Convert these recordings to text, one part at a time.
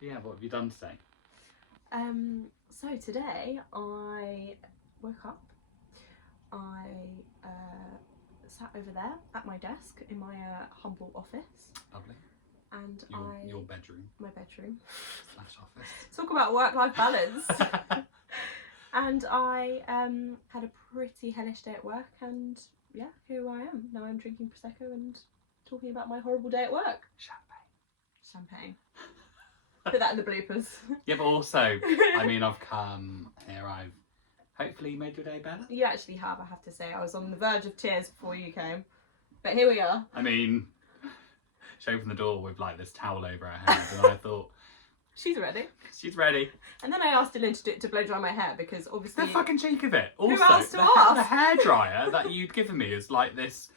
Yeah, what have you done today? So today I woke up. I sat over there at my desk in my humble office. Lovely. And your bedroom. My bedroom. / office. Talk about work-life balance. And I had a pretty hellish day at work, and yeah, here I am. Now I'm drinking Prosecco and talking about my horrible day at work. Champagne. Put that in the bloopers. Yeah, but also, I mean, I've come here, I've hopefully made your day better. You actually have, I have to say. I was on the verge of tears before you came. But here we are. I mean, she opened the door with like this towel over her head, and I thought... She's ready. She's ready. And then I asked Dylan to blow dry my hair because obviously... The fucking cheek of it. Also, who else to ask? The hairdryer that you'd given me is like this...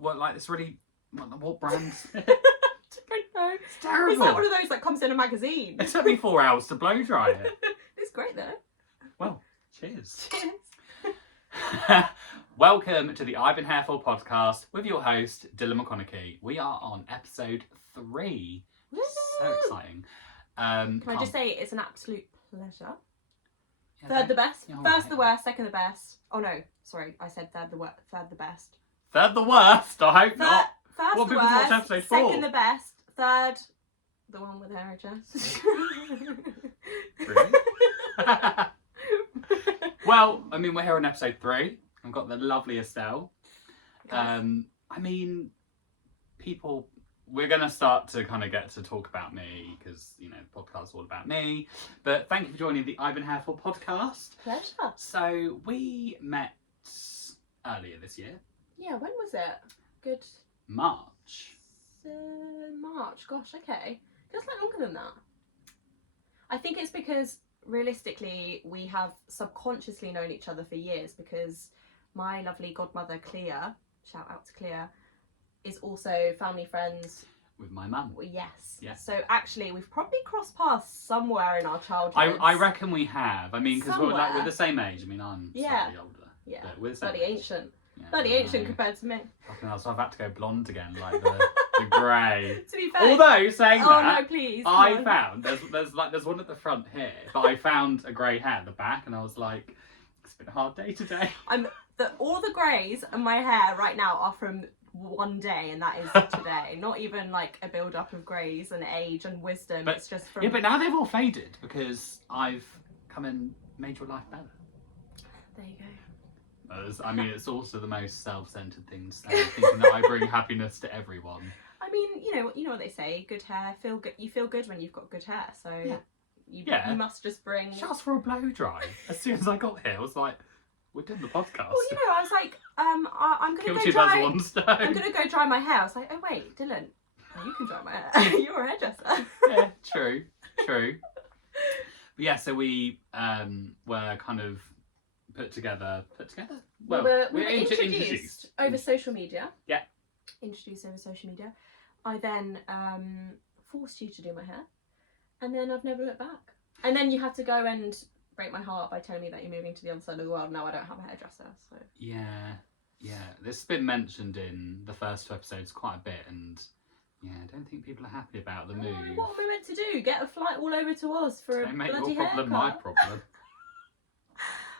like this really... What brand? I don't know. It's terrible. Is that one of those that comes in a magazine? It took me 4 hours to blow dry it. It's great though. Well, cheers. Cheers. Welcome to the I've Been Hairful podcast with your host, Dylan McConaughey. We are on episode 3. So exciting. Can I just say it's an absolute pleasure. Yeah, third the best. Yeah, first right. the worst, second the best. Oh no, sorry, I said third the best. Third the worst, I hope not. First What the people watch worst, episode 4? second the best, third the one with hairy chest. Really? Well, I mean, we're here on episode 3. I've got the lovely Estelle. I mean, people... We're going to start to kind of get to talk about me because, you know, the podcast's all about me. But thank you for joining the I've Been Hairful podcast. Pleasure. So we met earlier this year. Yeah, when was it? Good. March. March, gosh, okay. Feels like longer than that. I think it's because, realistically, we have subconsciously known each other for years because my lovely godmother, Clea, shout out to Clea, is also family friends with my mum. Yes. Yeah. So actually, we've probably crossed paths somewhere in our childhood. I reckon we have. I mean, because we're the same age. I mean, I'm yeah. slightly older. Yeah. But we're the same bloody age. ancient. Yeah, bloody ancient compared to me. Fucking hell, so I've had to go blonde again, like the grey. To be fair. Although saying that, no, please. I found there's one at the front here, but I found a grey hair at the back, and I was like, it's been a hard day today. All the greys in my hair right now are from one day, and that is today. Not even like a build up of greys and age and wisdom. It's just from... Yeah, but now they've all faded because I've come and made your life better. There you go. I mean, it's also the most self-centered thing to say, thinking that I bring happiness to everyone. I mean, you know what they say, good hair, feel good. You feel good when you've got good hair, so yeah. You must just bring... She asked for a blow dry. As soon as I got here, I was like, we're doing the podcast. Well, you know, I was like, I'm going to go dry... one stone. I'm going to go dry my hair. I was like, oh wait, Dylan, you can dry my hair. You're a hairdresser. Yeah, true. But yeah, so we were kind of put together. Well, we were introduced over social media. Yeah. Introduced over social media. I then forced you to do my hair, and then I've never looked back. And then you had to go and break my heart by telling me that you're moving to the other side of the world. Now I don't have a hairdresser. So yeah. This has been mentioned in the first 2 episodes quite a bit, and yeah, I don't think people are happy about the move. What are we meant to do? Get a flight all over to Oz for Don't a make bloody your problem haircut? my problem.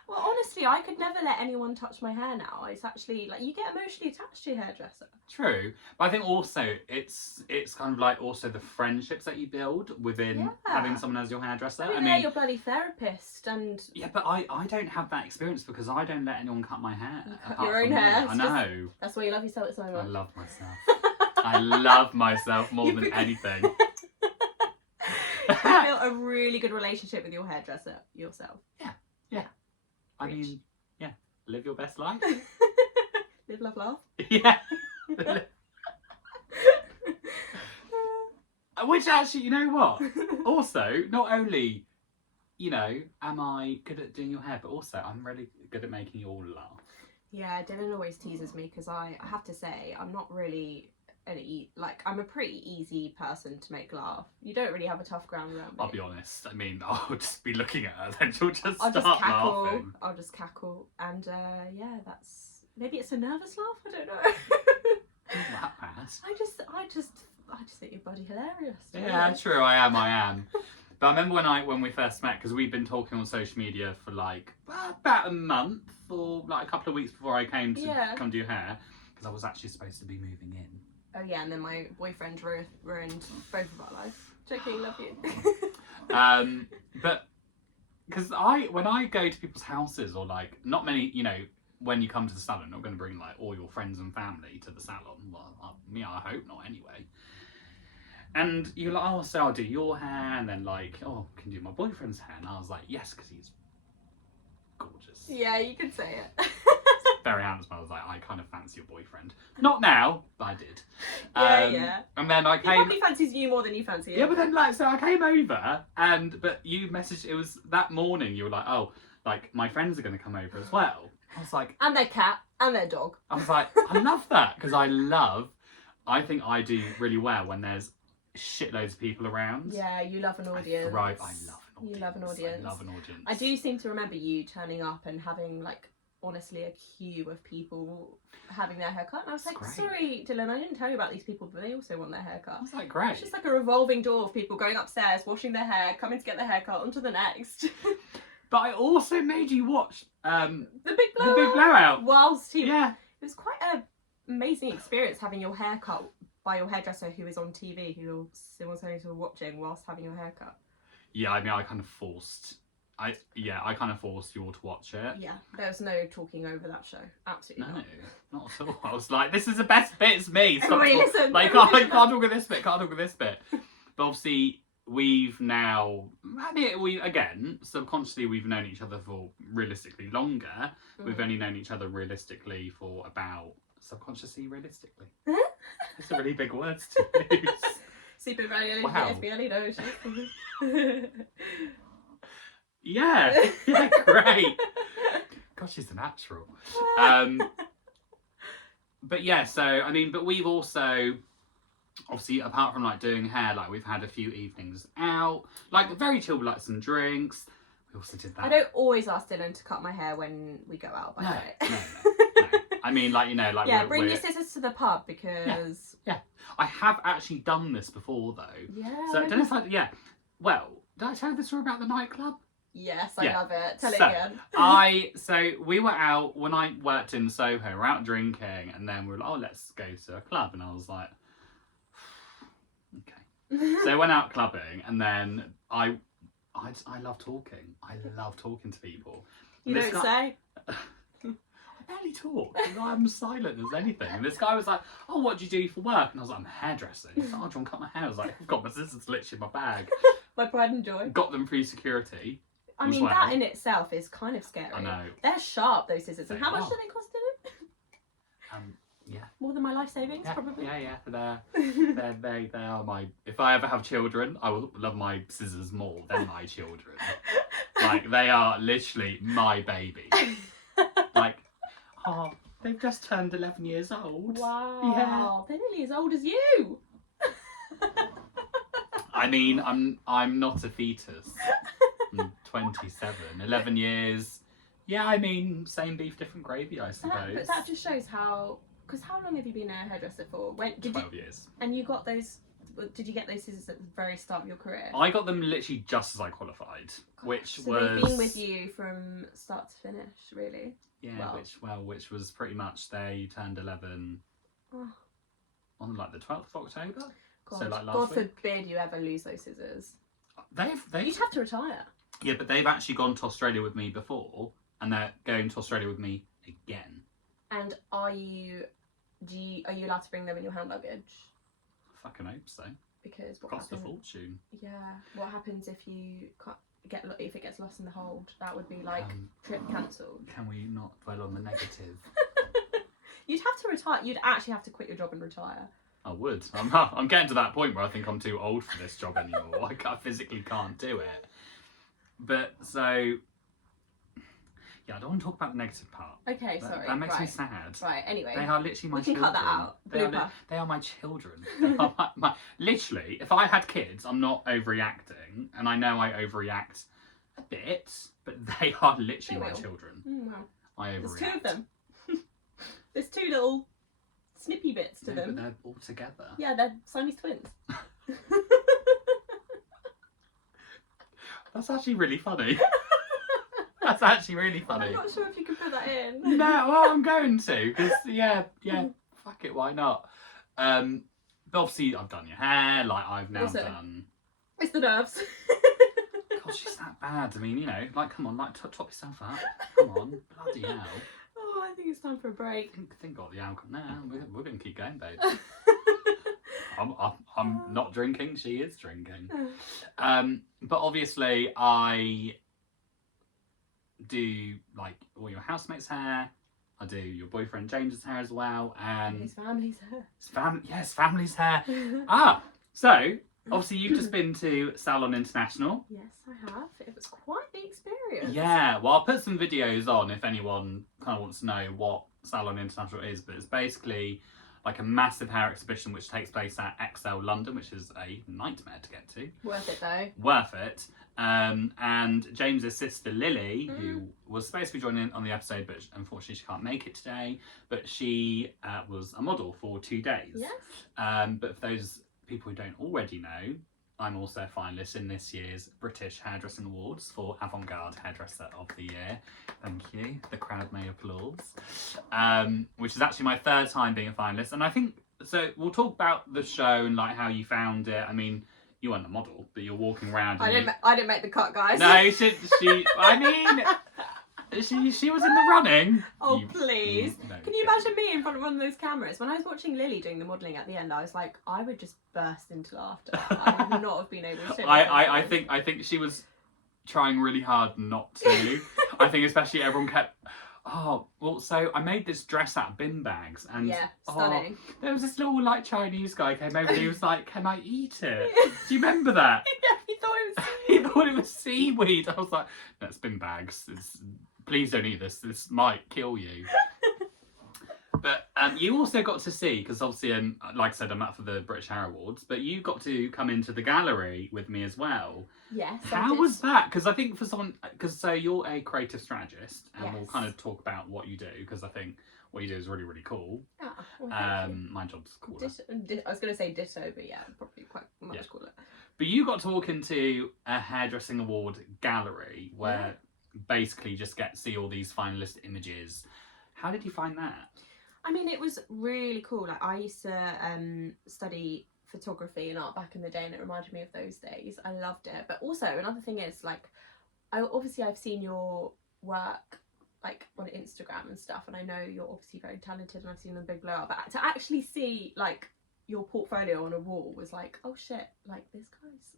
Well, honestly, I could never let anyone touch my hair now. It's actually like you get emotionally attached to your hairdresser. True, but I think also it's kind of like also the friendships that you build within having someone as your hairdresser. I mean, they're your bloody therapist, and yeah, but I don't have that experience because I don't let anyone cut my hair. You cut your own hair. I know. That's why you love yourself so much. I love myself. I love myself more than anything. You built a really good relationship with your hairdresser yourself. Yeah. I mean, yeah, live your best life. Live, love, laugh. Yeah. Which actually, you know what? Also, not only, you know, am I good at doing your hair, but also I'm really good at making you all laugh. Yeah, Dylan always teases me because I have to say I'm not really I'm a pretty easy person to make laugh. You don't really have a tough ground around me. I'll be honest. I mean, I'll just be looking at her, then she'll just I'll start just cackle. laughing. I'll just cackle, and yeah, maybe it's a nervous laugh. I don't know. Not that bad. I just I just think you're bloody hilarious. Yeah, true. I am. But I remember when we first met, because we'd been talking on social media for like about a month or like a couple of weeks before I came to come do your hair, because I was actually supposed to be moving in. Oh yeah, and then my boyfriend ruined both of our lives. Joking, love you. But because when I go to people's houses, or like not many, you know, when you come to the salon, you're not going to bring like all your friends and family to the salon. Well, I hope not anyway. And you're like, oh, so I'll do your hair, and then like, oh, can you do my boyfriend's hair? And I was like, yes, because he's gorgeous. Yeah, you can say it. Very handsome. I was like, I kind of fancy your boyfriend. Not now, but I did. Yeah. And then I came. He probably fancies you more than you fancy him. Yeah, but then like, so I came over, but you messaged. It was that morning. You were like, oh, like my friends are going to come over as well. I was like, and their cat and their dog. I was like, I love that, because I think I do really well when there's shitloads of people around. Yeah, you love an audience. Right, I love an audience. You love an audience. I love an audience. I do seem to remember you turning up and having like honestly a queue of people having their haircut, and I was like, sorry Dylan, I didn't tell you about these people, but they also want their haircut. I was like, great. It's just like a revolving door of people going upstairs, washing their hair, coming to get their haircut, onto the next. But I also made you watch the big blowout. The big blowout. Whilst he, yeah, it was quite an amazing experience having your hair cut by your hairdresser who is on TV, who you're simultaneously watching whilst having your haircut. Yeah, I mean, I kind of forced you all to watch it. Yeah, there was no talking over that show. Absolutely not at all. I was like, this is the best bit, it's me. Everybody listen. Like, I can't talk of this bit, can't talk of this bit. But obviously, we've now, subconsciously we've known each other for realistically longer. Mm. We've only known each other realistically for about, subconsciously realistically. It's a really big words to use. Super value, wow. knows. Yeah, great. Gosh, she's a natural. But yeah, so I mean, but we've also, obviously, apart from like doing hair, like we've had a few evenings out, like very chill, like some drinks. We also did that. I don't always ask Dylan to cut my hair when we go out, by the way. No. I mean, like, you know, like yeah, bring your scissors to the pub because yeah. I have actually done this before though. Yeah. So don't know if well, did I tell you the story about the nightclub? Yes, I love it. Tell it again. So we were out when I worked in Soho. We were out drinking, and then we were like, oh, let's go to a club, and I was like, okay. So I went out clubbing, and then I love talking. I love talking to people. You don't say. I barely talk. I'm silent as anything. And this guy was like, oh, what do you do for work? And I was like, I'm a hairdresser. He was like, oh, do you want to cut my hair? I was like, I've got my scissors literally in my bag. My pride and joy. Got them through security. I mean, that in itself is kind of scary. I know. They're sharp, those scissors. And how much do they cost, Dylan? Yeah. More than my life savings, probably? Yeah. They are my... If I ever have children, I will love my scissors more than my children. Like, they are literally my baby. Like, oh, they've just turned 11 years old. Wow. Yeah. They're nearly as old as you. I mean, I'm not a fetus. I'm 27, 11 years. Yeah, I mean, same beef, different gravy, I suppose. But that just shows how... Because how long have you been a hairdresser for? 12 years. And you got those... Did you get those scissors at the very start of your career? I got them literally just as I qualified, which so was... they've been with you from start to finish, really? Yeah, which was pretty much, they turned 11 on like the 12th of October. God, so like God forbid you ever lose those scissors. You'd have to retire. Yeah, but they've actually gone to Australia with me before, and they're going to Australia with me again. And are you allowed to bring them in your hand luggage? I fucking hope so. Because what costs a fortune. Yeah. What happens if you if it gets lost in the hold? That would be like trip cancelled. Can we not dwell on the negative? You'd have to retire. You'd actually have to quit your job and retire. I would. I'm getting to that point where I think I'm too old for this job anymore. I physically can't do it. But so, yeah, I don't want to talk about the negative part. Okay, sorry. That makes me sad. Right, anyway. They are literally my children. We can cut that out. They are my children. They are literally, if I had kids, I'm not overreacting. And I know I overreact a bit, but they are literally my children. Wow. I overreact. There's two of them. There's two little snippy bits to But them. they're all together. Yeah, they're Siamese twins. That's actually really funny. That's actually really funny. I'm not sure if you can put that in. No, well, I'm going to, because, yeah, fuck it, why not? But obviously, I've done your hair, like, I've now Also, done... It's the nerves. Gosh, it's that bad. I mean, you know, like, come on, like, top yourself up. Come on, bloody hell. Oh, I think it's time for a break. Think got the alcohol. No, we're going to keep going, babe. I'm not drinking, she is drinking. But obviously, I do, like, all your housemates' hair. I do your boyfriend James's hair as well. And his family's hair. Yes, family's hair. So, obviously, you've just been to Salon International. Yes, I have. It was quite the experience. Yeah, well, I'll put some videos on if anyone kind of wants to know what Salon International is, but it's basically like a massive hair exhibition which takes place at XL London, which is a nightmare to get to. Worth it though. Worth it. And James's sister Lily, who was supposed to be joining on the episode, but unfortunately she can't make it today, but she was a model for 2 days. Yes. But for those people who don't already know, I'm also a finalist in this year's British Hairdressing Awards for Avant-Garde Hairdresser of the Year. Thank you. The crowd may applaud. Which is actually my 3rd time being a finalist. And I think, so we'll talk about the show and like how you found it. I mean, you weren't a model, but you're walking around. And I didn't make the cut, guys. No, I mean, she was in the running. Oh, please. No, Can you imagine me in front of one of those cameras? When I was watching Lily doing the modelling at the end, I was like, I would just burst into laughter. I would not have been able to. I think she was trying really hard not to. I think especially everyone kept... Oh, well, so I made this dress out of bin bags and... Yeah, stunning. There was this little, like, Chinese guy came over and he was like, can I eat it? Do you remember that? Yeah, he thought it was He thought it was seaweed. I was like, no, it's bin bags. Please don't eat this. This might kill you. But you also got to see, because obviously, like I said, I'm up for the British Hair Awards, but you got to come into the gallery with me as well. Yes. How was that? Because I think for someone, so you're a creative strategist, and Yes. we'll kind of talk about what you do, because I think what you do is really, really cool. Oh, well, thank you. My job's cooler. I was going to say ditto, but yeah, probably quite much cooler. But you got to walk into a hairdressing award gallery where basically you just get to see all these finalist images. How did you find that? I mean, it was really cool. Like, I used to study photography and art back in the day, and it reminded me of those days. I loved it. But also, another thing is, like, I've seen your work, like, on Instagram and stuff, and I know you're obviously very talented, and I've seen the big blow up. But to actually see, like, your portfolio on a wall was like, oh shit, like, this guy's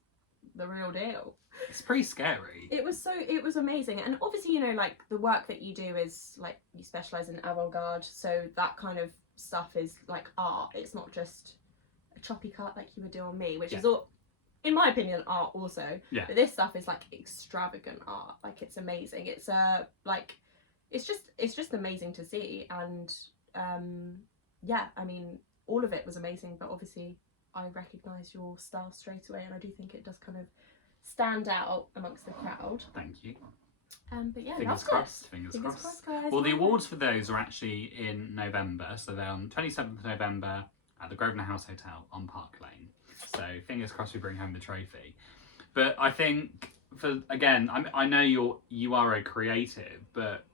the real deal. It's pretty scary. It was amazing. And obviously, you know, like, the work that you do is, like, you specialise in avant-garde, so that kind of stuff is like art. It's not just a choppy cut like you would do on me, which is all, in my opinion, art also. Yeah. But this stuff is like extravagant art. Like, it's amazing. It's like, it's just amazing to see. And yeah, I mean, all of it was amazing, but obviously I recognise your style straight away, and I do think it does kind of stand out amongst the crowd. Thank you. But yeah, Fingers crossed. Fingers crossed. Guys. Well, the awards for those are actually in November, so they're on 27th of November at the Grosvenor House Hotel on Park Lane. So fingers crossed we bring home the trophy. But I think I know you are a creative, but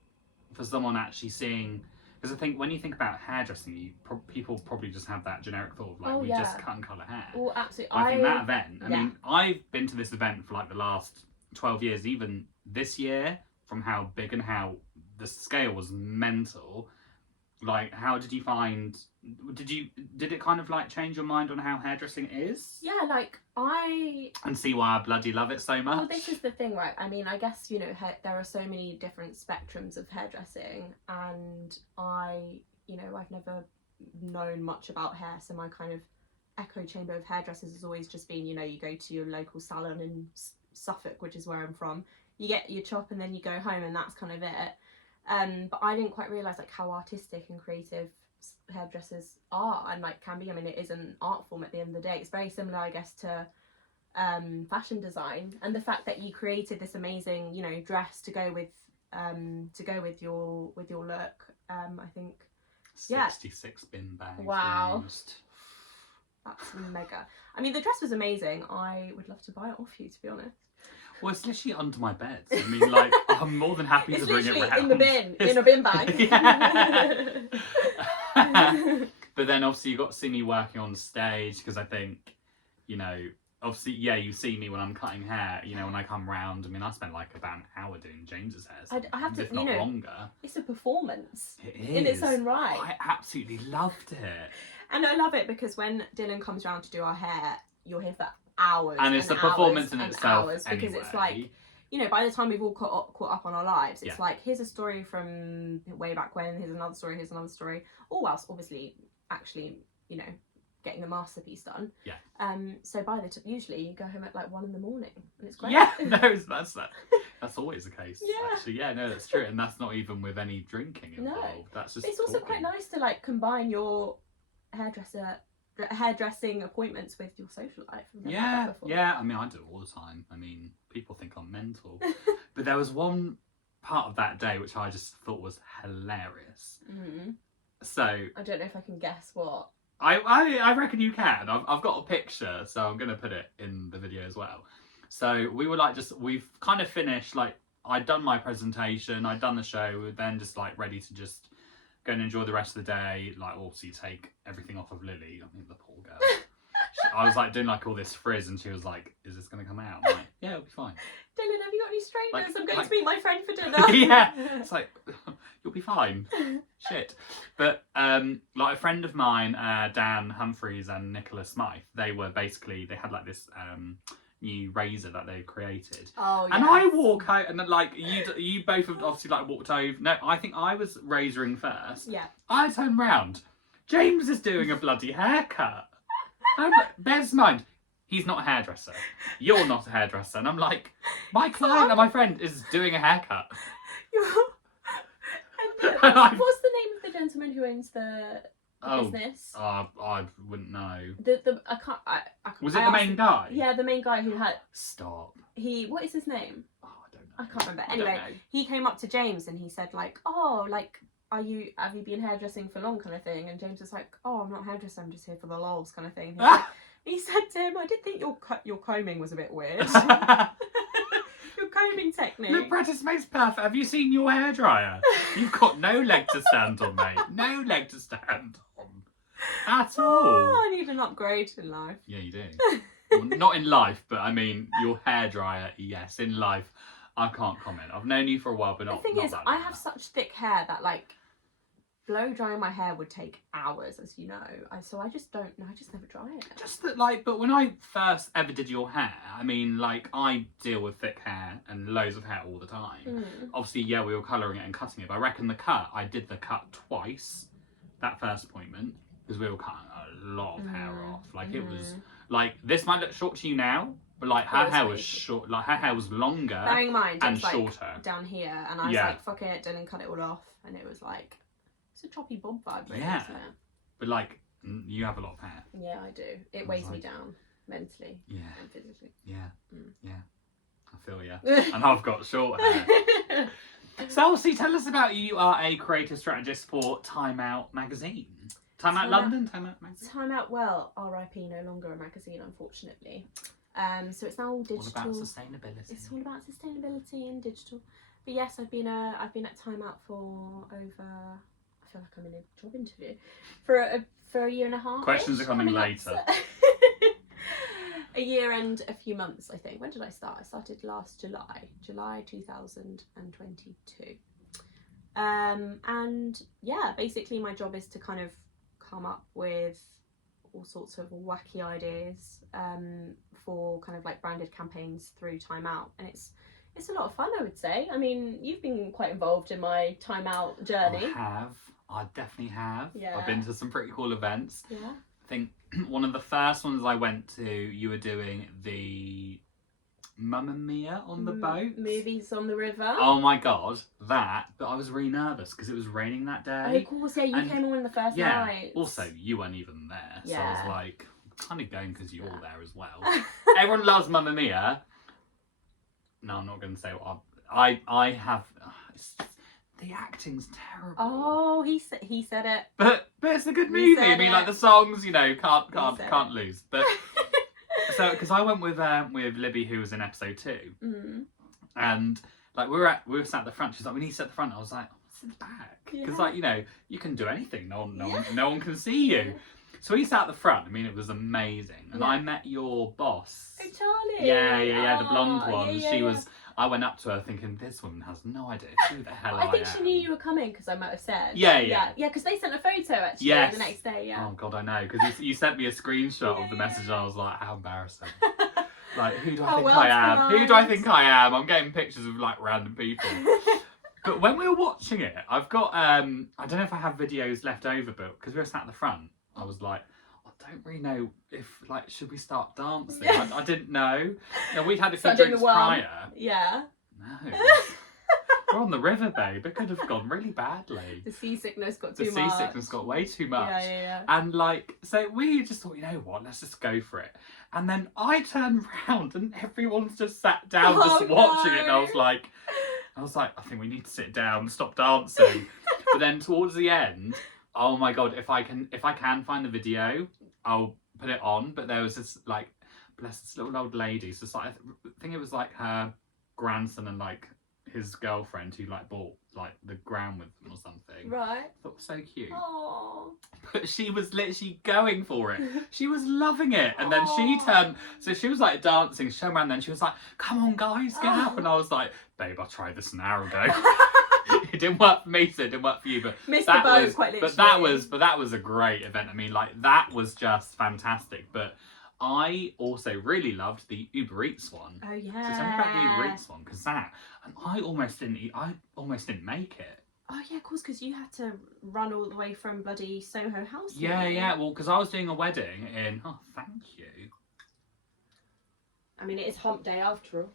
for someone actually seeing, because I think when you think about hairdressing, people probably just have that generic thought of like, just cut and colour hair. Well, absolutely. I think that event, I mean, I've been to this event for like the last 12 years, even this year, from how big and how the scale was mental. Like, how did you find, did it kind of like change your mind on how hairdressing is? Yeah, like, and see why I bloody love it so much? Well, this is the thing, right? I mean, I guess, you know, there are so many different spectrums of hairdressing, and I've never known much about hair, so my kind of echo chamber of hairdressers has always just been, you know, you go to your local salon in Suffolk, which is where I'm from, you get your chop and then you go home, and that's kind of it. But I didn't quite realise like how artistic and creative hairdressers are and like can be. I mean, it is an art form at the end of the day. It's very similar, I guess, to fashion design, and the fact that you created this amazing, you know, dress to go with your look. I think Yeah. 66 bin bags Wow. used. That's mega. I mean, the dress was amazing. I would love to buy it off you, to be honest. Well, it's literally under my bed. I mean, like, I'm more than happy to bring it round. In the bin, in a bin bag. But then obviously you got to see me working on stage, because I think, you know, obviously, yeah, you see me when I'm cutting hair, you know, when I come round. I mean, I spent like about an hour doing James's hair. I have to, if not longer. It's a performance It is. in its own right. I absolutely loved it. And I love it because when Dylan comes round to do our hair, you'll hear for hours. And it's a performance in itself because anyway. it's like, you know, by the time we've all caught up on our lives, it's like, here's a story from way back when, here's another story, all whilst obviously actually, you know, getting the masterpiece done. Yeah. So by the usually you go home at like 1 a.m. and it's great. Yeah, no, that's always the case. Yeah. Actually, yeah, no, that's true, and that's not even with any drinking involved. No. That's just. It's also quite nice to like combine your hairdressing appointments with your social life. Yeah, yeah. I mean, I do it all the time. I mean, people think I'm mental, but there was one part of that day which I just thought was hilarious. Mm-hmm. So I don't know if I can guess what. I reckon you can. I've got a picture, so I'm gonna put it in the video as well. So we were like, we've kind of finished. Like, I'd done my presentation, I'd done the show. We were then just like ready to just go and enjoy the rest of the day. Like, obviously take everything off of Lily. I mean, the poor girl. I was like doing like all this frizz, and she was like, "Is this gonna come out?" I'm like, "Yeah, it'll be fine." Dylan, have you got any straighteners? I'm going like- to meet my friend for dinner. Yeah, it's like, you'll be fine. Shit. But like a friend of mine, Dan Humphreys and Nicholas Smythe, they had like this new razor that they created. Oh, yeah. And I walk out, and then like you both have obviously like walked over. No, I think I was razoring first. Yeah. I turn round. James is doing a bloody haircut. I'm like, bears in mind, he's not a hairdresser. You're not a hairdresser. And I'm like, my client and my friend is doing a haircut. What's the name of the gentleman who owns the business? I wouldn't know. I can't. Was it the main guy? Yeah, the main guy who had. Stop. What is his name? Oh, I don't know. I can't remember. Anyway, he came up to James and he said like, "Oh, like, have you been hairdressing for long?" kind of thing. And James was like, "Oh, I'm not a hairdresser. I'm just here for the lols," kind of thing. He said to him, "I did think your combing was a bit weird." Your combing technique. Look, practice makes perfect. Have you seen your hairdryer? You've got no leg to stand on, mate. No leg to stand on. At all. Oh, I need an upgrade in life. Yeah, you do. Well, not in life, but I mean, your hairdryer, yes. In life, I can't comment. I've known you for a while, but not. The thing not is, that I long. have such thick hair that like blow drying my hair would take hours, as you know. So I just don't know. I just never dry it. Just that, like, but when I first ever did your hair, I mean, like, I deal with thick hair and loads of hair all the time. Mm. Obviously, yeah, we were colouring it and cutting it, but I reckon I did the cut twice, that first appointment, because we were cutting a lot of hair off. Like, it was, like, this might look short to you now, but, like, her hair was short, like, her hair was longer bearing in mind, and it's, like, shorter. down here, and I was like, fuck it, didn't cut it all off, and it was like, it's a choppy bob vibe, really, Yeah. isn't it? But, like, you have a lot of hair. Yeah, I do. It weighs me down mentally and physically. Yeah, yeah. I feel ya. And I've got short hair. So, obviously, tell us about you. You are a creative strategist for Time Out magazine. Time Out London? Time Out magazine? Time Out, well, RIP, no longer a magazine, unfortunately. So it's now all digital. All about sustainability. It's all about sustainability and digital. But yes, I've been at Time Out for over. I feel like I'm in a job interview for a year and a half. Questions are coming later. A year and a few months, I think. When did I start? I started last July 2022. And yeah, basically my job is to kind of come up with all sorts of wacky ideas for kind of like branded campaigns through Time Out, and it's a lot of fun, I would say. I mean, you've been quite involved in my Time Out journey. I definitely have. Yeah. I've been to some pretty cool events. Yeah. I think one of the first ones I went to, you were doing the Mamma Mia on the boat. Movies on the river. Oh my god, that. But I was really nervous because it was raining that day. Oh, of course, yeah, you came on in the first night. Also, you weren't even there. Yeah. So I was like, kind of going because you're there as well. Everyone loves Mamma Mia. No, I'm not going to say what I have. the acting's terrible. Oh, he said it. But it's a good He movie. said I mean, it. like the songs, you know, said can't lose. But so because I went with Libby, who was in episode 2, and like we were sat at the front. She's like, we need to sit at the front. I was like, sit at the back, because like, you know, you can do anything. No one can see you. So we sat at the front. I mean, it was amazing. And I met your boss. Oh, Charlie. Yeah, the blonde one. She was. I went up to her thinking, this woman has no idea who the hell I am. I think she knew you were coming because I might have said. Yeah, because they sent a photo actually the next day. Yeah. Oh God, I know, because you sent me a screenshot of the message, and I was like, how embarrassing. Like, who do I think I am? Who do I think I am? I'm getting pictures of like random people. But when we were watching it, I've got I don't know if I have videos left over, but because we were sat at the front, I was like, I don't really know if like, should we start dancing? I didn't know. You know, we'd had a few drinks prior. Yeah. No. We're on the river, babe. It could have gone really badly. The seasickness got too much. The seasickness got way too much. Yeah. And like, so we just thought, you know what, let's just go for it. And then I turned round and everyone's just sat down just watching it. And I was like, I think we need to sit down, stop dancing. But then towards the end, oh my God, if I can find the video, I'll put it on. But there was this like, bless this little old lady. So I think it was like her grandson and like his girlfriend who like bought like the ground with them or something. Right. I thought it was so cute. Aww. But she was literally going for it. She was loving it. And then she turned, so she was like dancing, she turned around, and then she was like, come on guys, get up. And I was like, babe, I tried this an hour ago. It didn't work for me, so it didn't work for you. But missed the boat quite literally. But that was a great event. I mean, like, that was just fantastic. But I also really loved the Uber Eats one. Oh yeah. So tell me about the Uber Eats one, because that, and I almost didn't make it. Oh yeah, of course, because you had to run all the way from bloody Soho House. Yeah. Well, because I was doing a wedding in. Oh, thank you. I mean, it is hump day after all.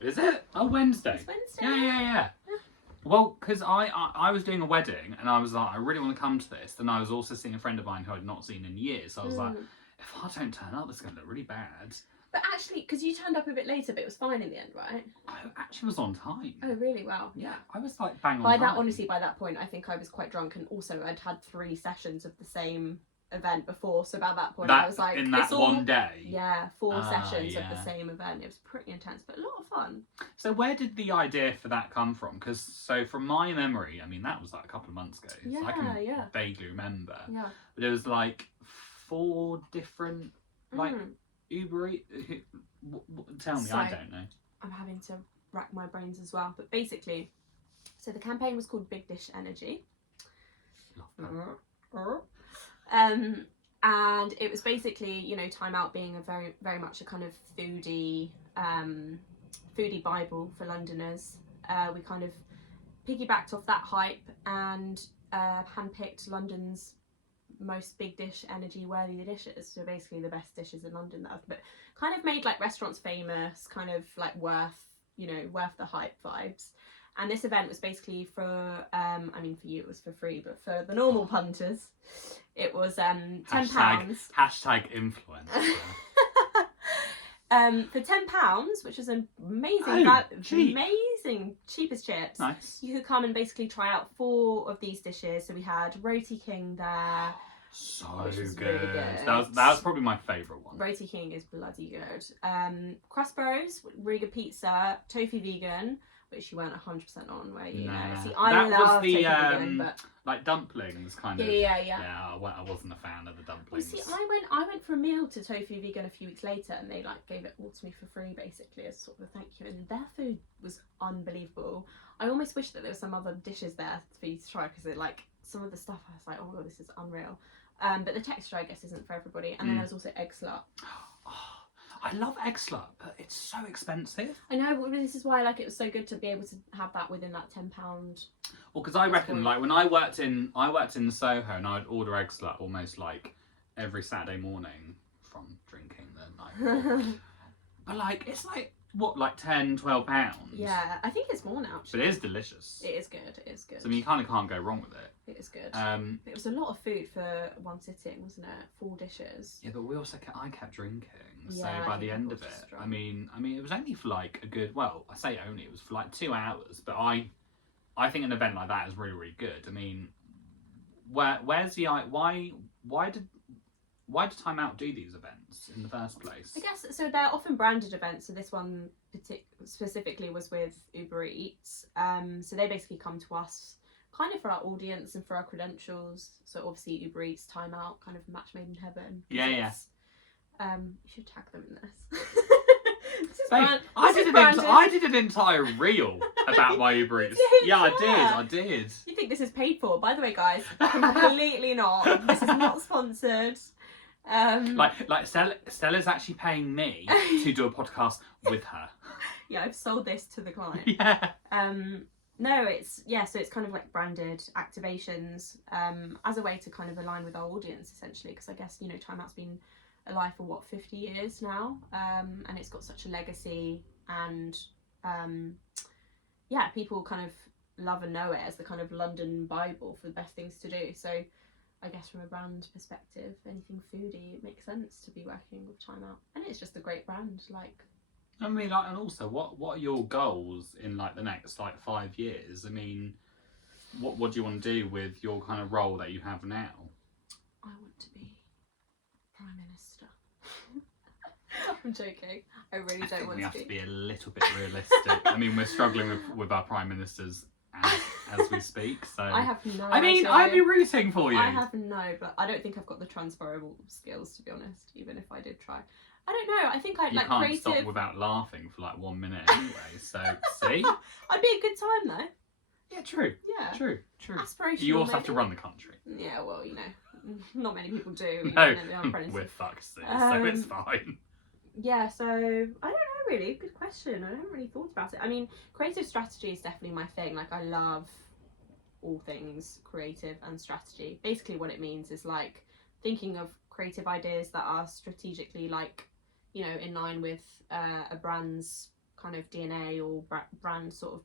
Is it? Oh, Wednesday. It's Wednesday. Yeah. Well, because I was doing a wedding, and I was like, I really want to come to this. And I was also seeing a friend of mine who I'd not seen in years. So I was like, if I don't turn up, it's going to look really bad. But actually, because you turned up a bit later, but it was fine in the end, right? I actually was on time. Oh, really? Wow. Yeah. I was like bang on by time. By that point, I think I was quite drunk, and also I'd had 3 sessions of the same event before. So about that point, I was like, in that one day. Yeah, 4 sessions of the same event. It was pretty intense, but a lot of fun. So where did the idea for that come from? Because so from my memory, I mean, that was like a couple of months ago. So I can vaguely remember. Yeah. But there was like 4 different like Uber Eats. Tell me, I don't know. I'm having to rack my brains as well. But basically, so the campaign was called Big Dish Energy. And it was basically, you know, Time Out being a very, very much a kind of foodie Bible for Londoners. We kind of piggybacked off that hype and handpicked London's most big dish energy worthy dishes, so basically the best dishes in London that I've, but kind of made like restaurants famous, kind of like worth the hype vibes. And this event was basically for I mean, for you it was for free, but for the normal punters it was £10. Hashtag influencer. For £10, which is an amazing, amazing cheapest chips. Nice. You could come and basically try out 4 of these dishes. So we had Roti King there. So which was good. Really good. That was probably my favourite one. Roti King is bloody good. Crust Bros, really good pizza. Tofu vegan, which you weren't 100% on. Where you know, see, I love tofu vegan, but like dumplings, kind of. Yeah. Yeah, I wasn't a fan of the dumplings. Well, see, I went for a meal to Tofu Vegan a few weeks later, and they like gave it all to me for free, basically, as sort of a thank you. And their food was unbelievable. I almost wish that there were some other dishes there for you to try, because it like some of the stuff I was like, oh, this is unreal. But the texture, I guess, isn't for everybody. And then there was also egg slut. I love egg slut, but it's so expensive. I know, but this is why like it was so good to be able to have that within that £10. Well, because I reckon like when I worked in Soho, and I'd order egg slut almost like every Saturday morning from drinking the night before. But like it's like what, like £10-12? Yeah, I think it's more now. Actually. But it is delicious. It is good. It is good. So I mean, you kind of can't go wrong with it. It is good. It was a lot of food for one sitting, wasn't it? 4 dishes. Yeah, but I kept drinking. So Yeah, by I the think end I of was it, strong. I mean, it was only for like a good. Well, I say only, it was for like 2 hours. But I I think an event like that is really, really good. I mean, where's the why did Time Out do these events in the first place? I guess so. They're often branded events. So this one specifically was with Uber Eats. So they basically come to us kind of for our audience and for our credentials. So obviously Uber Eats, Time Out, kind of match made in heaven. Yeah. You should tag them in this. Babe, I did an entire reel about my Uber Eats. Yeah, I did. You think this is paid for? By the way, guys, completely not. This is not sponsored. Like Stella's actually paying me to do a podcast with her. Yeah, I've sold this to the client. Yeah. No, so it's kind of like branded activations as a way to kind of align with our audience essentially, because I guess, you know, Time Out's been alive for what, 50 years now, and it's got such a legacy, and people kind of love and know it as the kind of London Bible for the best things to do. So I guess from a brand perspective, anything foodie, it makes sense to be working with Time Out, and it's just a great brand. Like, I mean, like, and also, what are your goals in like the next like 5 years? I mean, what do you want to do with your kind of role that you have now? I want to be Prime Minister. I'm joking. I really don't want to be. We have to be a little bit realistic. I mean, we're struggling with our prime ministers as we speak. So I have no. I mean, I'd be rooting for you. I have but I don't think I've got the transferable skills, to be honest. Even if I did try. I don't know. I think I'd you like can't creative. stop without laughing for like 1 minute anyway. So see, I'd be a good time though. Yeah, true. Yeah, true. Aspirational. You also maybe. have to run the country. Yeah, well, you know, not many people do. No, you know, we're fucked, so it's fine. Yeah, so I don't know really. Good question. I haven't really thought about it. I mean, creative strategy is definitely my thing. Like, I love all things creative and strategy. Basically, what it means is like thinking of creative ideas that are strategically, like, you know, in line with a brand's kind of DNA or brand sort of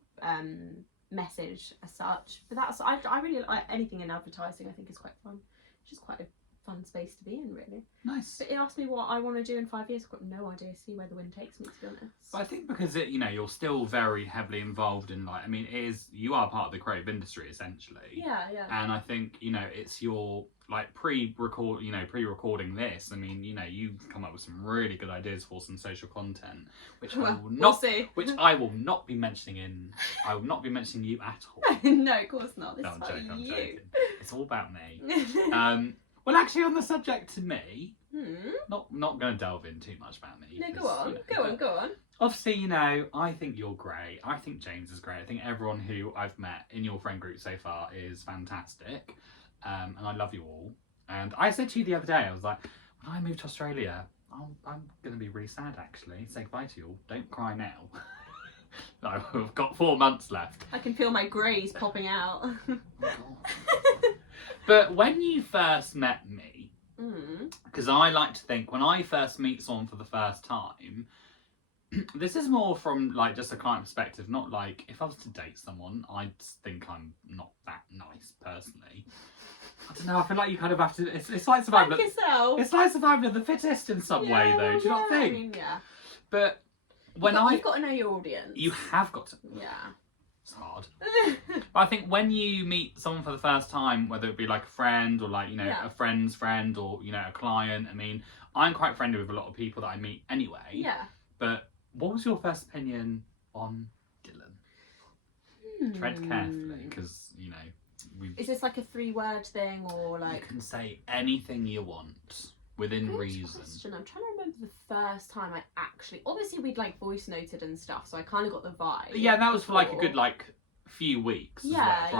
message as such. But that's I really like anything in advertising. I think is quite fun. It's just quite a fun space to be in, really. Nice. But it asked me what I want to do in 5 years. I've got no idea. See where the wind takes me, to be honest. But I think because you're still very heavily involved in, like, I mean, you are part of the creative industry essentially. Yeah. And I think it's your like pre-recording this. I mean, you've come up with some really good ideas for some social content, which I will not be mentioning. I will not be mentioning you at all. No, of course not. This I'm is joking. about I'm you. joking. It's all about me. Well, actually, on the subject to me, not going to delve in too much about me. No, go on. Go on. Obviously, I think you're great. I think James is great. I think everyone who I've met in your friend group so far is fantastic. And I love you all. And I said to you the other day, I was like, when I move to Australia, I'm going to be really sad, actually. Say goodbye to you all. Don't cry now. I've got 4 months left. I can feel my greys popping out. Oh, God. But when you first met me, because I like to think when I first meet someone for the first time, this is more from like just a client perspective, not like if I was to date someone, I'd think I'm not that nice personally. I don't know. I feel like you kind of have to. It's like survival. It's like survival of the fittest in some way, though. Do you not think? I mean, yeah. But when you've got to know your audience. You have got to. Yeah. It's hard. But I think when you meet someone for the first time, whether it be like a friend or like, a friend's friend or, a client, I mean, I'm quite friendly with a lot of people that I meet anyway. Yeah. But what was your first opinion on Dylan? Tread carefully, because, Is this like a 3-word thing or like... You can say anything you want within reason. Question. I'm trying to remember the first time I actually... Obviously, we'd like voice noted and stuff, so I kind of got the vibe. Yeah, that was for like a good few weeks. Yeah. So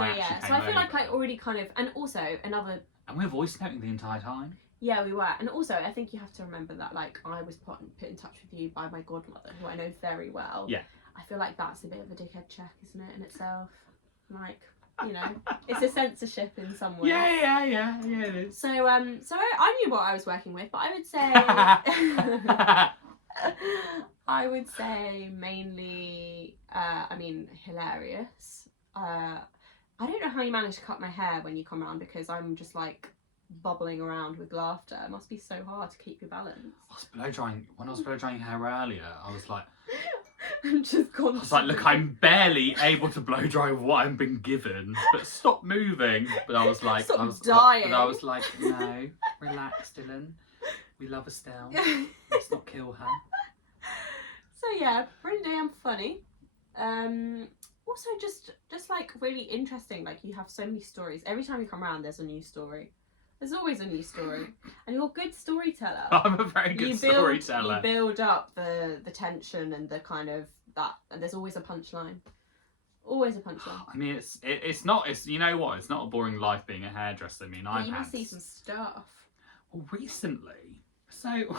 I feel like I already kind of... And also, another... And we're voice noting the entire time? Yeah, we were. And also, I think you have to remember that, like, I was put in touch with you by my godmother, who I know very well. Yeah. I feel like that's a bit of a dickhead check, isn't it, in itself? Like... it's a censorship in some way. Yeah, it is. So I knew what I was working with, but I would say mainly hilarious. I don't know how you manage to cut my hair when you come around, because I'm just like bubbling around with laughter. It must be so hard to keep your balance. When I was blow drying your hair earlier, I was like and just gone. I was like, look, I'm barely able to blow dry what I've been given, but stop moving. But I was like, Stop I was dying. But I was like, no, relax, Dylan. We love Estelle. Let's not kill her. So yeah, pretty damn funny. Also, just like really interesting. Like you have so many stories. Every time you come around, there's a new story. There's always a new story, and you're a good storyteller. I'm a very good storyteller. You build up the tension and the kind of that, and there's always a punchline. Always a punchline. I mean, it's not. It's, you know what? It's not a boring life being a hairdresser. I mean, You must see some stuff. Well, recently, so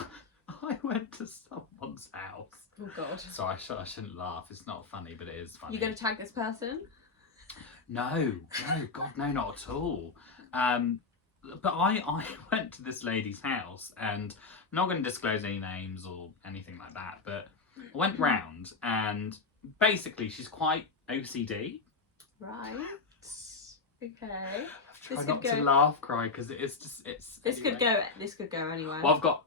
I went to someone's house. Oh God. So I shouldn't laugh. It's not funny, but it is funny. You're going to tag this person? No, God, no, not at all. But I went to this lady's house, and I'm not going to disclose any names or anything like that, but I went round, and basically she's quite OCD. Right. Okay. Try not to laugh, cry, because it's This could go anywhere. Well,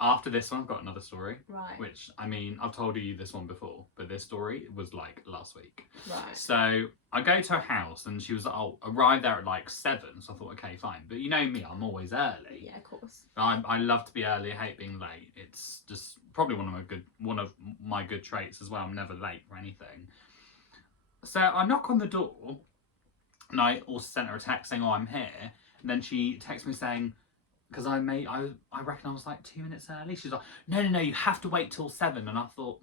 after this one, I've got another story. Right. Which, I mean, I've told you this one before, but this story was like last week. Right. So I go to her house, and she was arrived there at like 7. So I thought, okay, fine. But you know me, I'm always early. Yeah, of course. I love to be early. I hate being late. It's just probably one of my good traits as well. I'm never late for anything. So I knock on the door. And I also sent her a text saying, "Oh, I'm here." And then she texted me saying, because I reckon I was like 2 minutes early. She's like, no, you have to wait till 7. And I thought,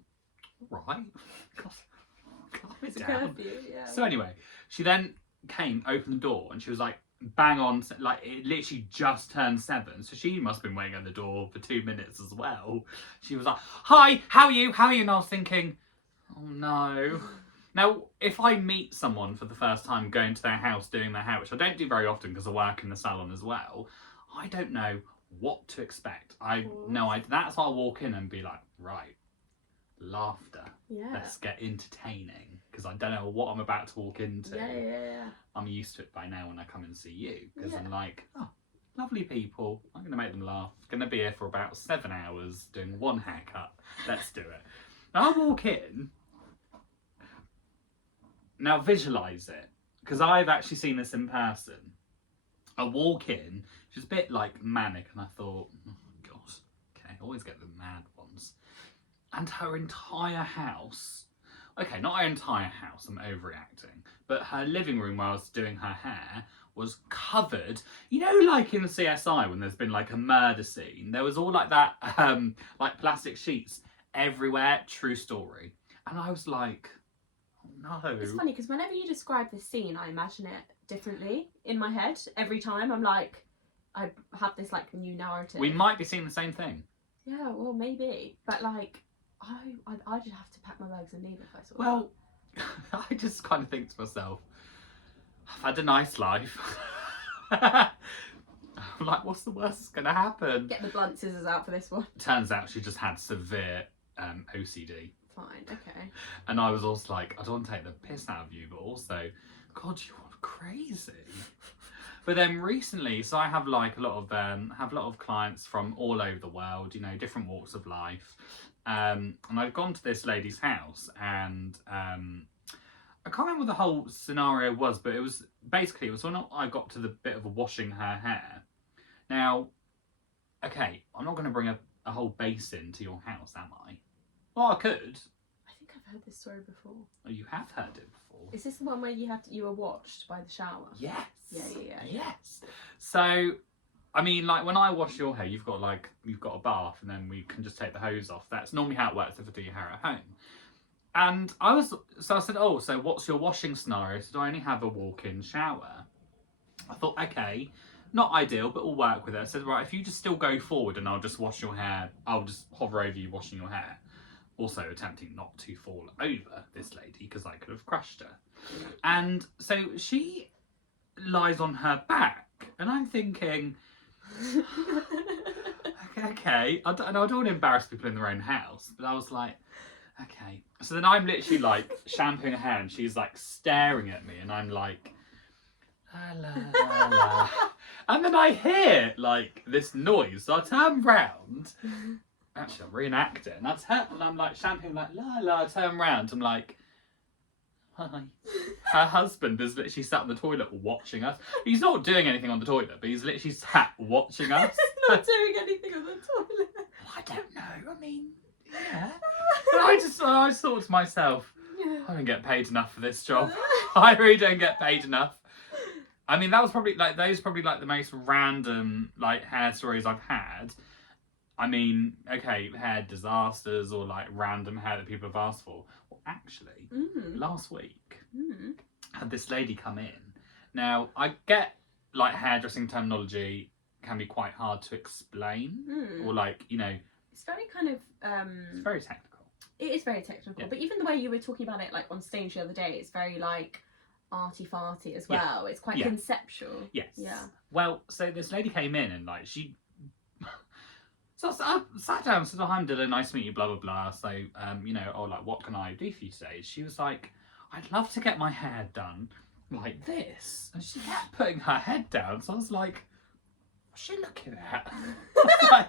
all right, calm it down. Yeah. So anyway, she then came, opened the door, and she was like, bang on, like it literally just turned 7. So she must have been waiting at the door for 2 minutes as well. She was like, "Hi, how are you? How are you?" And I was thinking, oh no. Now, if I meet someone for the first time going to their house doing their hair, which I don't do very often because I work in the salon as well, I don't know what to expect. That's why I'll walk in and be like, right, laughter. Yeah. Let's get entertaining, because I don't know what I'm about to walk into. Yeah. I'm used to it by now when I come and see you, because I'm like, oh, lovely people. I'm going to make them laugh. I'm going to be here for about 7 hours doing one haircut. Let's do it. Now I walk in. Now visualise it, because I've actually seen this in person. I walk in, she's a bit like manic, and I thought, oh God, okay, I always get the mad ones. And her entire house, okay, not her entire house, I'm overreacting, but her living room where I was doing her hair was covered, you know, like in the CSI when there's been like a murder scene, there was all like that, like plastic sheets everywhere, true story. And I was like, no. It's funny because whenever you describe this scene, I imagine it differently in my head. Every time I'm like, I have this like new narrative. We might be seeing the same thing. Yeah, well, maybe. But like, I'd just have to pack my bags and leave if I saw Well, I just kind of think to myself, I've had a nice life. I'm like, what's the worst that's going to happen? Get the blunt scissors out for this one. Turns out she just had severe OCD. Fine, okay. And I was also like, I don't want to take the piss out of you, but also, God, you are crazy. But then recently, so I have like a lot of clients from all over the world, you know, different walks of life. And I'd gone to this lady's house, and I can't remember what the whole scenario was, but it was when I got to the bit of washing her hair. Now, okay, I'm not going to bring a whole basin to your house, am I? Well, I could. I think I've heard this story before. Oh, you have heard it before. Is this the one where you were watched by the shower? Yes. Yeah. Yes. So, I mean, like when I wash your hair, you've got a bath, and then we can just take the hose off. That's normally how it works if I do your hair at home. And I said, oh, so what's your washing scenario? So I only have a walk-in shower. I thought, okay, not ideal, but we'll work with it. I said, right, if you just still go forward and I'll just wash your hair, I'll just hover over you washing your hair. Also attempting not to fall over this lady because I could have crushed her. And so she lies on her back, and I'm thinking, okay, I don't want to embarrass people in their own house, but I was like, okay. So then I'm literally like shampooing her hair, and she's like staring at me, and I'm like, la la la. And then I hear like this noise, so I turn round, actually, I'll reenact it. And that's her. And I'm like, champagne, like, la la, turn round. I'm like, hi. Her husband is literally sat on the toilet watching us. He's not doing anything on the toilet, but he's literally sat watching us. Not doing anything on the toilet. I don't know. I mean, yeah. But I just thought to myself, I don't get paid enough for this job. I really don't get paid enough. I mean, that was probably like the most random like hair stories I've had. I mean, okay, hair disasters or like random hair that people have asked for. Well, actually, last week, I had this lady come in. Now, I get like hairdressing terminology can be quite hard to explain, or like, you know, it's very kind of it's very technical. It is very technical, but even the way you were talking about it like on stage the other day, it's very like arty-farty as well. It's quite conceptual. Yes. Yeah. Well, so this lady came in and like she so I sat down and said, "Oh, hi, Dylan, nice to meet you, blah blah blah." So you know, oh, like, what can I do for you today? She was like, "I'd love to get my hair done like this." And she kept putting her head down. So I was like, what's she looking at? I was like,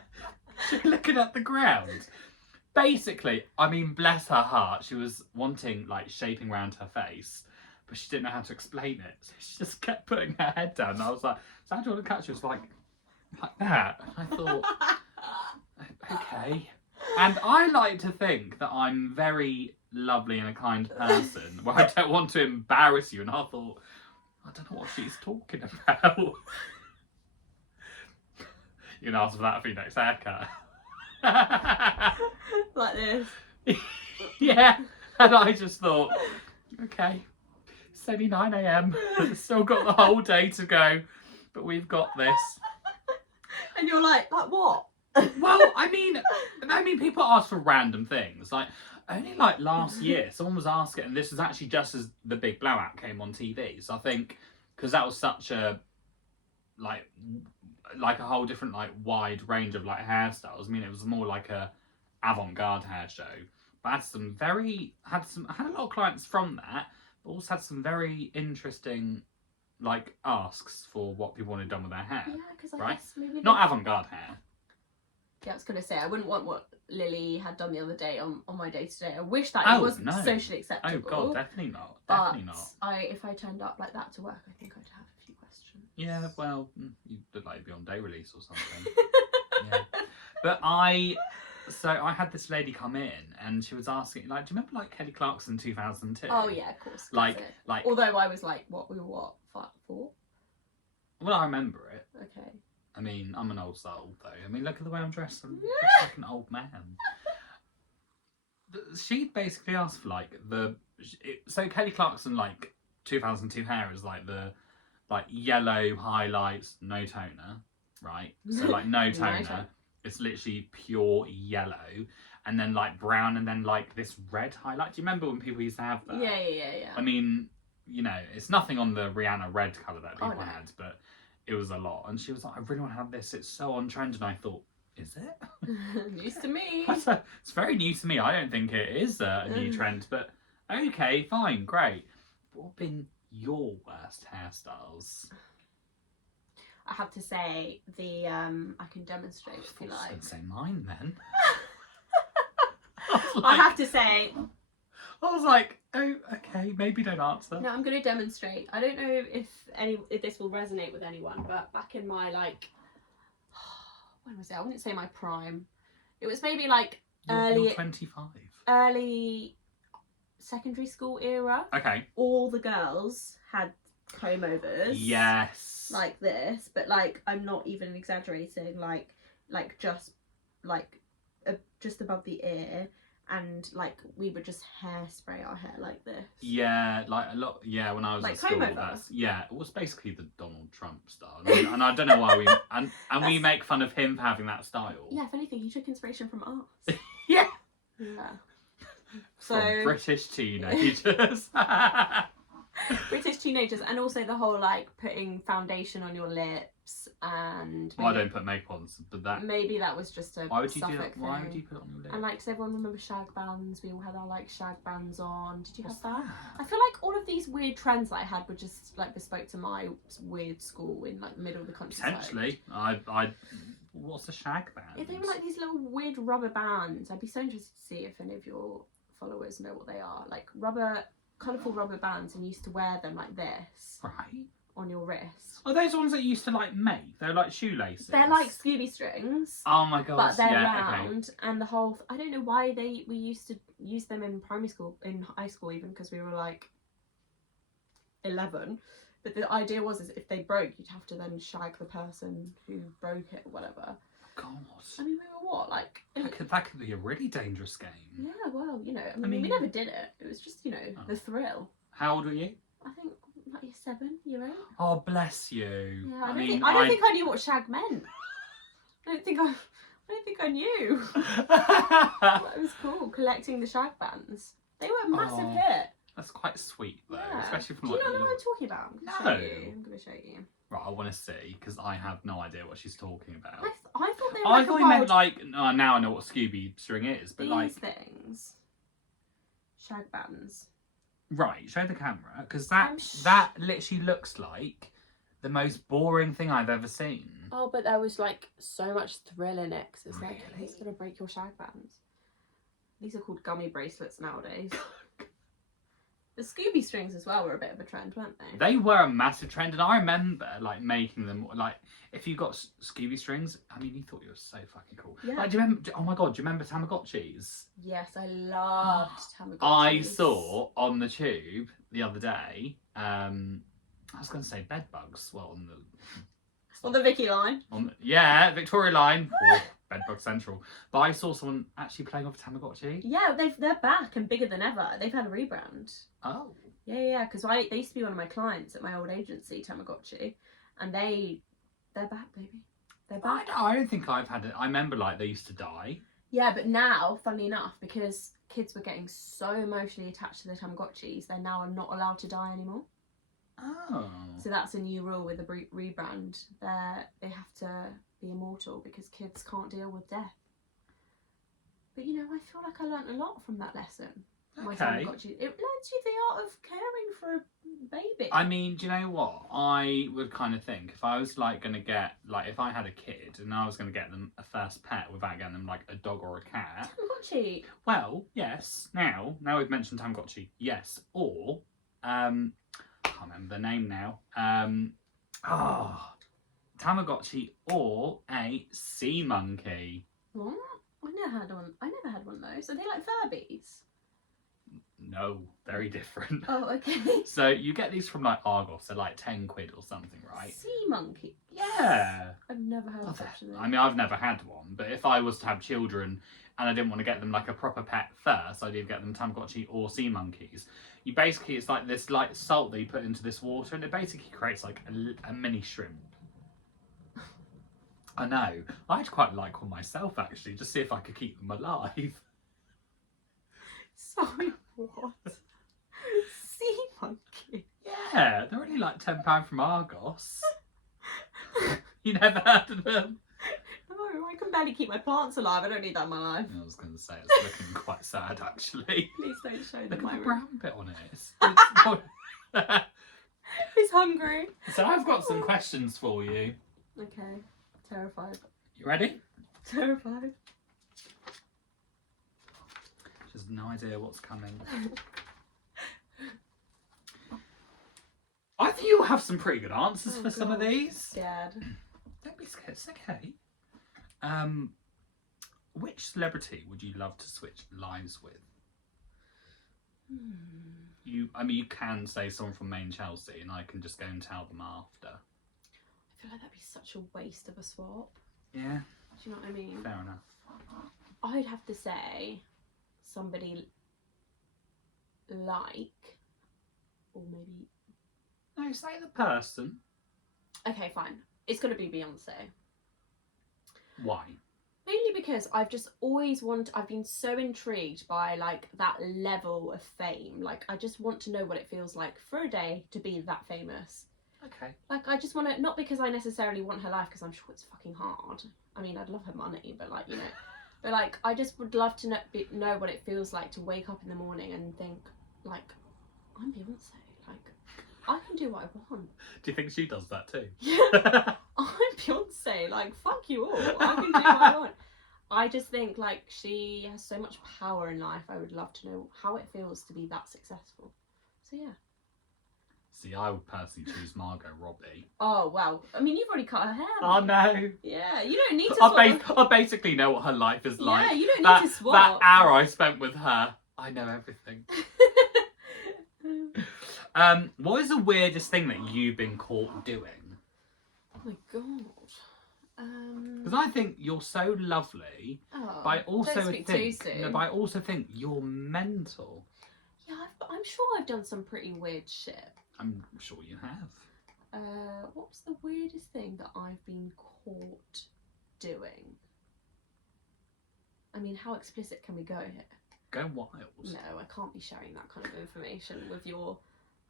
she's looking at the ground. Basically, I mean, bless her heart, she was wanting like shaping around her face, but she didn't know how to explain it. So she just kept putting her head down. And I was like, so how do you want to catch? She was like that. And I thought, okay. And I like to think that I'm very lovely and a kind person where I don't want to embarrass you. And I thought, I don't know what she's talking about. You can ask for that for your next haircut. Like this. Yeah. And I just thought, okay, it's only 9 a.m. Still got the whole day to go, but we've got this. And you're like what? Well, I mean, people ask for random things. Like, only like last year, someone was asking, and this was actually just as the big blowout came on TV. So I think, because that was such a, like a whole different, like, wide range of, like, hairstyles. I mean, it was more like a avant-garde hair show. But I had a lot of clients from that, but also had some very interesting, like, asks for what people wanted done with their hair. Yeah, because I right? guess maybe not avant-garde hair. Yeah, I was going to say, I wouldn't want what Lily had done the other day on my day-to-day. I wish that it was socially acceptable. Oh, God, definitely not. Definitely not. If I turned up like that to work, I think I'd have a few questions. Yeah, well, you'd like be on day release or something. Yeah. But I had this lady come in and she was asking, like, do you remember, like, Kelly Clarkson 2002? Oh, yeah, of course. Like. Although I was like, we were what, 4? Well, I remember it. Okay. I mean, I'm an old soul, though. I mean, look at the way I'm dressed. I'm dressed like an old man. She basically asked for, like, so Kelly Clarkson, like, 2002 hair is, like, the, like, yellow highlights, no toner, right? So, like, no toner. It's literally pure yellow. And then, like, brown and then, like, this red highlight. Do you remember when people used to have that? Yeah. I mean, you know, it's nothing on the Rihanna red colour that people had, but it was a lot. And she was like, I really want to have this. It's so on trend. And I thought, is it? News to me. It's very new to me. I don't think it is a new trend, but okay, fine, great. What have been your worst hairstyles? I have to say I can demonstrate if you like. I was going to say mine then. I have to say. I was like, oh, okay, maybe don't answer. No, I'm going to demonstrate. I don't know if this will resonate with anyone, but back in my, like, when was it? I wouldn't say my prime. It was maybe like You're 25. Early secondary school era. Okay. All the girls had comb overs. Yes. Like this, but like I'm not even exaggerating. Like just just above the ear. And like we would just hairspray our hair like this. Yeah, like a lot. Yeah, when I was like at school, over. it was basically the Donald Trump style, and I don't know why we make fun of him for having that style. Yeah, if anything, he took inspiration from us. Yeah. So from British teenagers. British teenagers, and also the whole like putting foundation on your lips and. Well, I don't put makeup on, but that. Maybe that was just a. Why would you do that? Thing. Why would you put it on your lips? And like, does everyone remember shag bands? We all had our like shag bands on. Did you have that? I feel like all of these weird trends that I had were just like bespoke to my weird school in like the middle of the countryside. Potentially, What's a shag band? If they were like these little weird rubber bands, I'd be so interested to see if any of your followers know what they are. Like colourful rubber bands, and you used to wear them like this. Right. On your wrist. Are those the ones that you used to like make? They're like shoelaces. They're like Scooby strings. Oh my god! But they're yeah, round, okay. and the whole. I don't know why we used to use them in primary school, in high school even, because we were like 11. But the idea was, is if they broke, you'd have to then shag the person who broke it or whatever. God. I mean, we were what, like? That could be a really dangerous game. Yeah, well, you know, I mean, we never did it. It was just, you know, the thrill. How old were you? I think like you're 7 year old. Oh, bless you. Yeah, I don't think I knew what shag meant. I don't think I knew what it was called. Collecting the shag bands. They were a massive hit. That's quite sweet though, Yeah. especially from Do you like. not know what I'm talking about? No. I'm gonna show you. Right, I want to see because I have no idea what she's talking about. I thought they were I like thought a you meant wild... like. Now I know what Scooby string is, but These like. things. Shag bands. Right, show the camera because that literally looks like the most boring thing I've ever seen. Oh, but there was like so much thrill in it because it's like, Really? it's gonna break your shag bands. These are called gummy bracelets nowadays. The Scooby strings as well were a bit of a trend, weren't they? They were a massive trend, and I remember like making them. Like, if you got Scooby strings, I mean, you thought you were so fucking cool. Yeah. Like, do you remember? Oh my god, do you remember Tamagotchis? Yes, I loved Tamagotchis. I saw on the tube the other day. I was going to say bed bugs. Well, on the Vicky line. Yeah, Victoria Line. Or Bedbug Central. But I saw someone actually playing with a Tamagotchi. Yeah, they're back and bigger than ever. They've had a rebrand. Oh. Yeah, because they used to be one of my clients at my old agency, Tamagotchi, and they're back, baby. They're back. I don't think I've had it. I remember like they used to die. Yeah, but now, funnily enough, because kids were getting so emotionally attached to the Tamagotchis, they now are not allowed to die anymore. Oh. So that's a new rule with the rebrand. They have to be immortal because kids can't deal with death. But you know, I feel like I learnt a lot from that lesson. My Tamagotchi. It learns you the art of caring for a baby. I mean, do you know what? I would kind of think if I was like going to get, like if I had a kid and I was going to get them a first pet without getting them like a dog or a cat. Tamagotchi. Well, yes. Now we've mentioned Tamagotchi. Yes. Or, I can't remember the name now. Tamagotchi or a sea monkey. What? I never had one. I never had one of those. Are they like Furbies? No, very different. Oh, okay. So you get these from like Argos, they're like 10 quid or something, right? Sea monkey. Yeah. I've never heard of such a thing. I mean, I've never had one, but if I was to have children and I didn't want to get them like a proper pet first, I'd either get them Tamagotchi or sea monkeys. You basically, it's like this light salt that you put into this water, and it basically creates like a mini shrimp. I know. I'd quite like one myself, actually, just see if I could keep them alive. Sorry, what? Sea monkey? Yeah, they're only like £10 from Argos. You never heard of them? No, I can barely keep my plants alive. I don't need that in my life. I was going to say, it's looking quite sad, actually. Please don't show Look them at my the room. brown bit on it. He's hungry. So I've got some questions for you. Okay. Terrified. You ready? Terrified. Just no idea what's coming. I think you'll have some pretty good answers for some of these. Scared. Don't be scared, it's okay. Which celebrity would you love to switch lives with? You can say someone from Main Chelsea and I can just go and tell them after. I feel like that'd be such a waste of a swap. Yeah. Do you know what I mean? Fair enough. I'd have to say somebody like, or maybe... No, say the person. Okay, fine. It's got to be Beyonce. Why? Mainly because I've just always I've been so intrigued by like that level of fame. Like I just want to know what it feels like for a day to be that famous. Okay. Like I just want to, not because I necessarily want her life, because I'm sure it's fucking hard. I mean, I'd love her money, but like, you know, but like I just would love to know what it feels like to wake up in the morning and think like, I'm Beyonce. Like I can do what I want. Do you think she does that too? Yeah. I'm Beyonce. Like, fuck you all. I can do what I want. I just think, like, she has so much power in life. I would love to know how it feels to be that successful. So, yeah. See, I would personally choose Margot Robbie. Oh, wow. I mean, you've already cut her hair. Oh, no. Yeah, you don't need to swap. I basically know what her life is like. Yeah, you don't need to swap. That hour I spent with her, I know everything. What is the weirdest thing that you've been caught doing? Oh, my God. Because I think you're so lovely, but I also don't speak too soon. but I also think you're mental. Yeah, I'm sure I've done some pretty weird shit. I'm sure you have. What's the weirdest thing that I've been caught doing? I mean, how explicit can we go here? Go wild. No, I can't be sharing that kind of information with your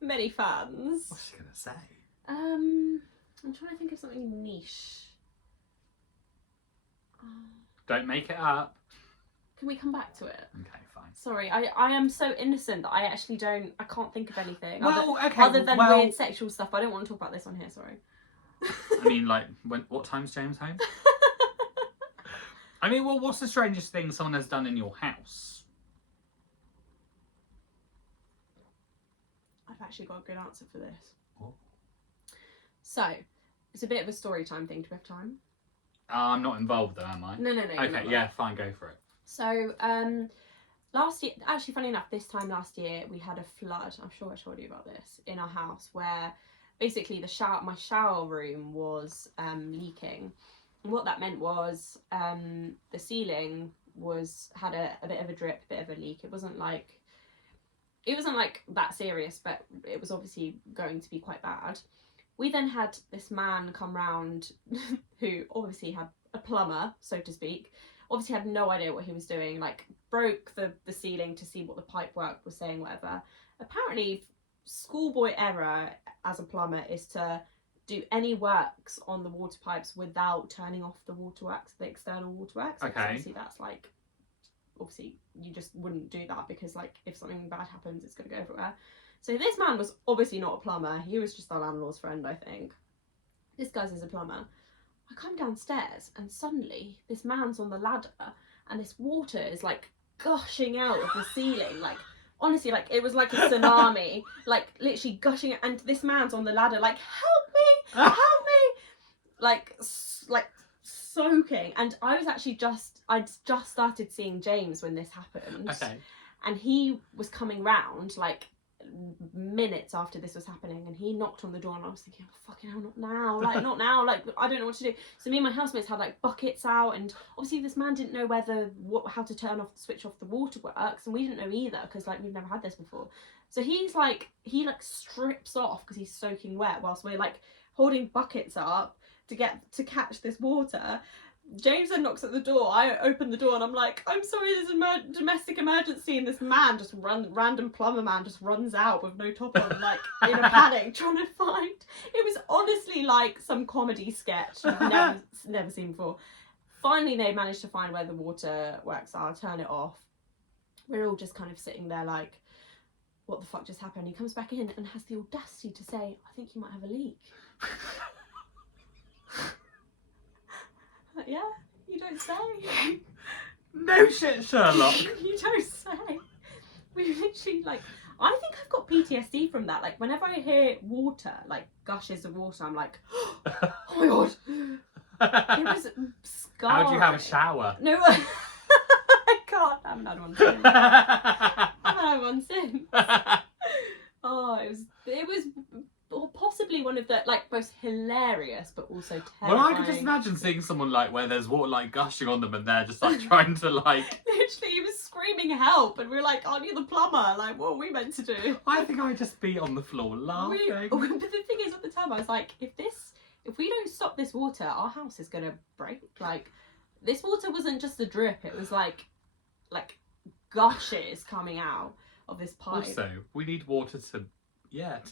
many fans. What's she gonna say? I'm trying to think of something niche. Don't make it up. Can we come back to it? Okay, fine. Sorry, I am so innocent that I actually I can't think of anything. Well, other than weird sexual stuff. I don't want to talk about this on here, sorry. I mean, like, what time's James home? I mean, well, what's the strangest thing someone has done in your house? I've actually got a good answer for this. What? So, it's a bit of a story time thing. Do we have time? I'm not involved though, am I? No. Okay, yeah, fine, go for it. So, last year, actually, funny enough, this time last year, we had a flood. I'm sure I told you about this, in our house, where basically my shower room was leaking. And what that meant was the ceiling had a bit of a drip, bit of a leak. It wasn't like that serious, but it was obviously going to be quite bad. We then had this man come round who obviously had a plumber, so to speak. Obviously had no idea what he was doing, like broke the ceiling to see what the pipe work was saying, whatever. Apparently, schoolboy error as a plumber is to do any works on the water pipes without turning off the waterworks, the external waterworks. Okay. Obviously, that's like, obviously you just wouldn't do that because like if something bad happens, it's going to go everywhere. So this man was obviously not a plumber. He was just our landlord's friend, I think. This guy's is a plumber. I come downstairs and suddenly this man's on the ladder and this water is like gushing out of the ceiling. Like, honestly, like it was like a tsunami, like literally gushing. And this man's on the ladder like, help me, like soaking. And I'd just started seeing James when this happened. Okay. And he was coming round like minutes after this was happening, and he knocked on the door and I was thinking, oh, fucking hell, not now, like not now, like I don't know what to do. So me and my housemates had like buckets out, and obviously this man didn't know how to switch off the waterworks, and we didn't know either because like we've never had this before. So he strips off because he's soaking wet whilst we're like holding buckets up to catch this water. James then knocks at the door. I open the door and I'm like, I'm sorry, there's a domestic emergency, and this man random plumber man just runs out with no top on, like in a panic, trying to find. It was honestly like some comedy sketch I've never seen before. Finally, they managed to find where the water works are, turn it off. We're all just kind of sitting there like, what the fuck just happened? He comes back in and has the audacity to say, I think you might have a leak. Yeah, you don't say. No shit, Sherlock. You don't say. We literally like. I think I've got PTSD from that. Like whenever I hear water, like gushes of water, I'm like, oh my god. It was scarring. How do you have a shower? No, I can't. I haven't had one since. I haven't had one since. Oh, it was possibly one of the like most hilarious but also terrifying. Well, I can just imagine seeing someone like where there's water like gushing on them and they're just like trying to like literally he was screaming help and we were like, aren't you the plumber? Like what are we meant to do? I think I'd just be on the floor laughing. But the thing is, at the time I was like, if we don't stop this water, our house is gonna break. Like this water wasn't just a drip, it was like gushes coming out of this pipe. Also, we need water to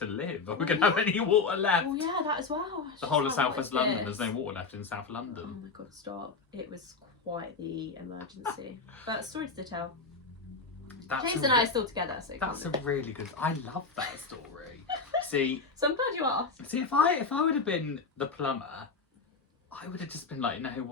live. Are we going to have any water left? Oh yeah, that as well. The whole of South West London, there's no water left in South London. Oh my god, stop. It was quite the emergency. But stories to tell. James and I are still together, so that's a really good... I love that story. See, So I'm glad you asked. if I would have been the plumber, I would have just been like, no,